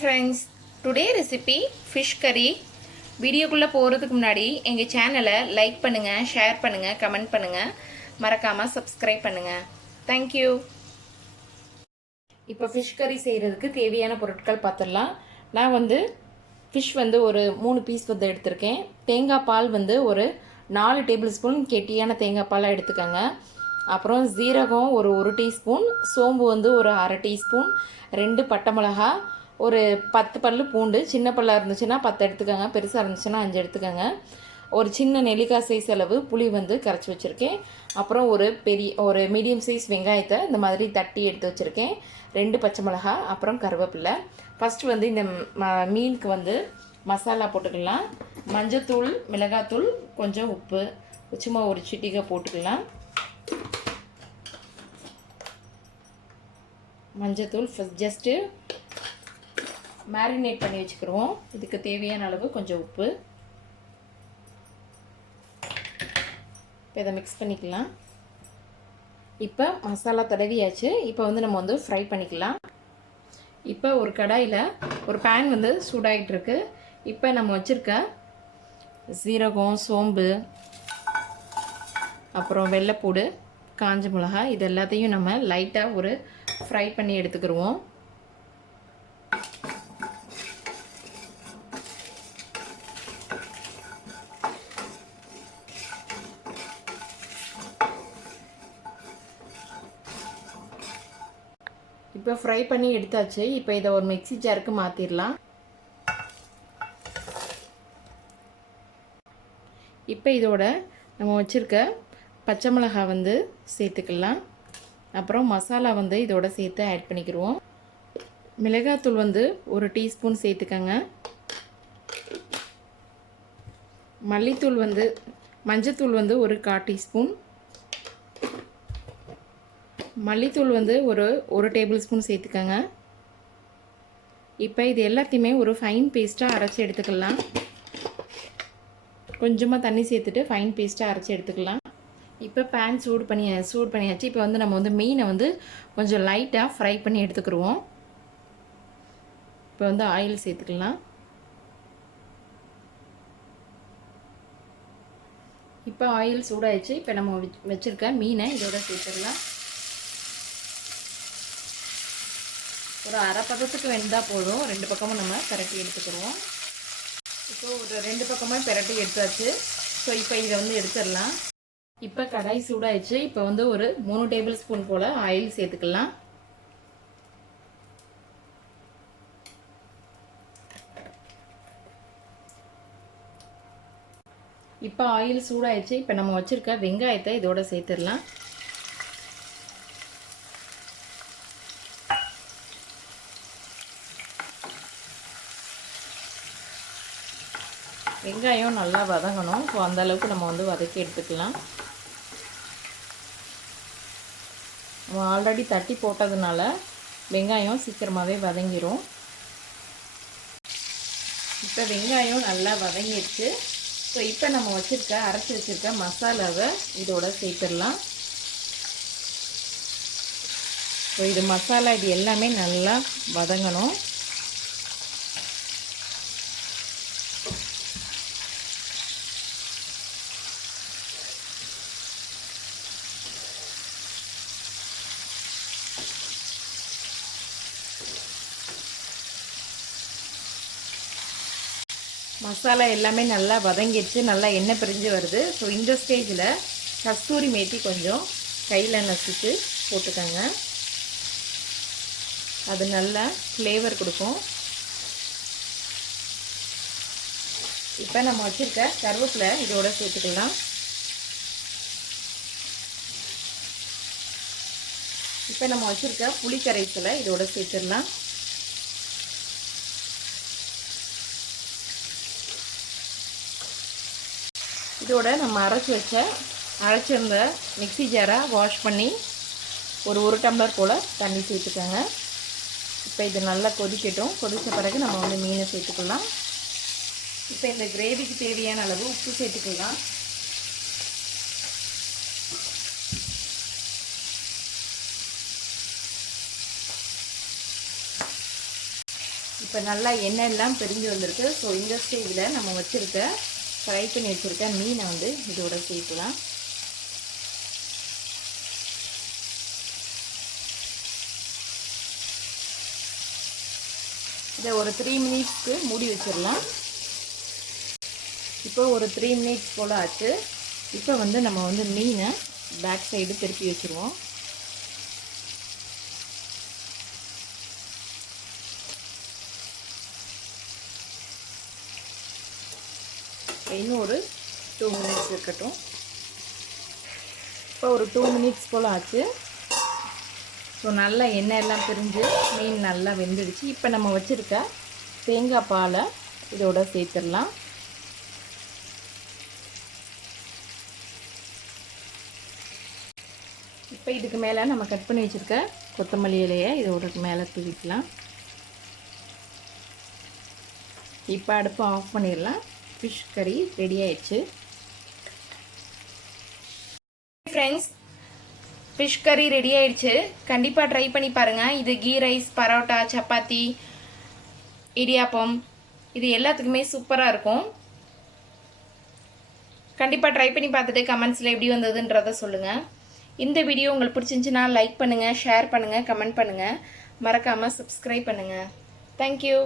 friends, today recipe fish curry. வீடியோக்குள்ள போறதுக்கு முன்னாடி எங்க சேனலை லைக் பண்ணுங்க, ஷேர் பண்ணுங்க, கமெண்ட் பண்ணுங்க, மறக்காம Subscribe பண்ணுங்க. Thank you. இப்போ fish curry செய்யறதுக்கு தேவையான பொருட்கள் பார்த்துடலாம். நான் fish ஒரு 3 பீஸ் எடுத்திருக்கேன். தேங்காய் பால் ஒரு 4 டேபிள்ஸ்பூன் கெட்டியான தேங்காய் பால் எடுத்துக்கங்க. அப்புறம் ஜீரகம் ஒரு 1 டீஸ்பூன், சோம்பு ஒரு 1/2 டீஸ்பூன், 2 பட்டை மிளகாய், ஒரு 10 பல்லு பூண்டு. சின்ன பல்லா இருந்துச்சுன்னா 10 எடுத்துக்கங்க, பெருசாக இருந்துச்சுன்னா 5 எடுத்துக்கங்க. ஒரு சின்ன நெல்லிக்காய் சைஸ் அளவு புளி கரைச்சி வச்சுருக்கேன். அப்புறம் ஒரு மீடியம் சைஸ் வெங்காயத்தை இந்த மாதிரி தட்டி எடுத்து வச்சுருக்கேன். 2 பச்சை மிளகாய், அப்புறம் கருவேப்பிலை. ஃபஸ்ட்டு இந்த மீனுக்கு மசாலா போட்டுக்கலாம். மஞ்சத்தூள், மிளகாத்தூள், கொஞ்சம் உப்பு, சும்மா ஒரு சிட்டிகை போட்டுக்கலாம். மஞ்சத்தூள் ஜஸ்ட்டு மேரினேட் பண்ணி வச்சுக்கிடுவோம். இதுக்கு தேவையான அளவு கொஞ்சம் உப்பு. இப்போ இதை மிக்ஸ் பண்ணிக்கலாம். இப்போ மசாலா தடவியாச்சு. இப்போ நம்ம ஃப்ரை பண்ணிக்கலாம். இப்போ ஒரு கடாயில் ஒரு பேன் சூடாகிட்டு இருக்கு. இப்போ நம்ம வச்சுருக்க சீரகம், சோம்பு, அப்புறம் வெள்ளைப்பூடு, காஞ்ச மிளகாய், இது எல்லாத்தையும் நம்ம லைட்டாக ஃப்ரை பண்ணி எடுத்துக்கிடுவோம். இப்போ ஃப்ரை பண்ணி எடுத்தாச்சு. இப்போ இதை ஒரு மிக்ஸி ஜாருக்கு மாற்றிடலாம். இப்போ இதோட நம்ம வச்சுருக்க பச்சை மிளகாய் சேர்த்துக்கலாம். அப்புறம் மசாலா இதோட சேர்த்து ஆட் பண்ணிக்கிடுவோம். மிளகாத்தூள் ஒரு டீஸ்பூன் சேர்த்துக்கங்க. மல்லித்தூள் மஞ்சத்தூள் ஒரு 1/4 டீஸ்பூன், மல்லித்தூள் ஒரு டேபிள் ஸ்பூன் சேர்த்துக்கங்க. இப்போ இது எல்லாத்தையுமே ஒரு ஃபைன் பேஸ்ட்டாக அரைச்சி எடுத்துக்கலாம். கொஞ்சமாக தண்ணி சேர்த்துட்டு ஃபைன் பேஸ்ட்டாக அரைச்சி எடுத்துக்கலாம். இப்போ பேன் சூடு பண்ணியாச்சு. இப்போ நம்ம மீனை கொஞ்சம் லைட்டாக ஃப்ரை பண்ணி எடுத்துக்கிடுவோம். இப்போ ஆயில் சேர்த்துக்கலாம். இப்போ ஆயில் சூடாயிடுச்சு. இப்போ நம்ம வச்சுருக்க மீனை இதோட சேர்த்துடலாம். ஒரு அரை பதத்துக்கு வெந்தால் போதும். 2 பக்கமும் நம்ம பிரட்டி எடுத்துக்கிடுவோம். இப்போ ஒரு 2 பக்கமாக பிரட்டி எடுத்தாச்சு. ஸோ இப்போ இதை எடுத்துடலாம். இப்போ கடாய் சூடாயிடுச்சு. இப்போ ஒரு 3 டேபிள் ஸ்பூன் போல் ஆயில் சேர்த்துக்கலாம். இப்போ ஆயில் சூடாயிடுச்சு. இப்போ நம்ம வச்சுருக்க வெங்காயத்தை இதோட சேர்த்துடலாம். வெங்காயம் நல்லா வதங்கணும். ஸோ அந்தளவுக்கு நம்ம வதக்கி எடுத்துக்கலாம். நம்ம ஆல்ரெடி தட்டி போட்டதுனால வெங்காயம் சீக்கிரமாகவே வதங்கிடும். இப்போ வெங்காயம் நல்லா வதங்கிடுச்சு. ஸோ இப்போ நம்ம அரைச்சி வச்சுருக்க மசாலாவை இதோட சேர்த்துடலாம். ஸோ இது மசாலா இது எல்லாமே நல்லா வதங்கணும். மசாலா எல்லாமே நல்லா வதங்கிடுச்சு. நல்லா எண்ணெய் பிரிஞ்சு வருது. ஸோ இந்த ஸ்டேஜில் கஸ்தூரி மேத்தி கொஞ்சம் கையில் நசுட்டு போட்டுக்கோங்க. அது நல்லா ஃப்ளேவர் கொடுக்கும். இப்போ நம்ம வச்சுருக்க கருவேப்பிலை இதோட சேர்த்துக்கலாம். இப்போ நம்ம வச்சுருக்க புளி கரைசலை இதோட சேர்த்துடலாம். இதோட நம்ம அரைச்சிருந்த மிக்ஸி ஜாரை வாஷ் பண்ணி ஒரு டம்ளர் போல் தண்ணி சேர்த்துக்கோங்க. இப்போ இது நல்லா கொதிக்கட்டும். கொதித்த பிறகு நம்ம மீனை சேர்த்துக்கலாம். இப்போ இந்த கிரேவிக்கு தேவையான அளவு உப்பு சேர்த்துக்கலாம். இப்போ நல்லா எண்ணெய் எல்லாம் பிரிஞ்சு வந்திருக்கு. ஸோ இந்த ஸ்டேஜில் நம்ம வச்சுருக்க ஃப்ரை பண்ணி வச்சுருக்க மீனை வந்து இதோட சேர்க்கலாம். இதை ஒரு 3 மினிட்ஸ்க்கு மூடி வச்சிடலாம். இப்போ ஒரு 3 மினிட்ஸ் போல் ஆச்சு. இப்போ வந்து நம்ம வந்து மீனை பேக் சைடு திருப்பி வச்சுருவோம். இன்னும் ஒரு 2 மினிட்ஸ் இருக்கட்டும். இப்போ ஒரு 2 மினிட்ஸ் போல் ஆச்சு. ஸோ நல்லா எண்ணெய் எல்லாம் பிரிஞ்சு மீன் நல்லா வெந்துடுச்சு. இப்போ நம்ம வச்சுருக்க தேங்காய் பாலை இதோட சேர்த்துடலாம். இப்போ இதுக்கு மேலே நம்ம கட் பண்ணி வச்சுருக்க கொத்தமல்லி இலையை இதோட மேலே தூவிக்கலாம். இப்போ அடுப்பு ஆஃப் பண்ணிடலாம். ஃபிஷ் கறி ரெடி ஆயிடுச்சு. ஃப்ரெண்ட்ஸ், ஃபிஷ் கறி ரெடி ஆயிடுச்சு. கண்டிப்பாக ட்ரை பண்ணி பாருங்கள். இது கீ ரைஸ், பரோட்டா, சப்பாத்தி, இடியாப்பம் இது எல்லாத்துக்குமே சூப்பராக இருக்கும். கண்டிப்பாக ட்ரை பண்ணி பார்த்துட்டு கமெண்ட்ஸில் எப்படி வந்ததுன்றதை சொல்லுங்கள். இந்த வீடியோ உங்களுக்கு பிடிச்சிருந்துச்சுன்னா லைக் பண்ணுங்கள், ஷேர் பண்ணுங்கள், கமெண்ட் பண்ணுங்கள். மறக்காமல் சப்ஸ்கிரைப் பண்ணுங்கள். தேங்க்யூ.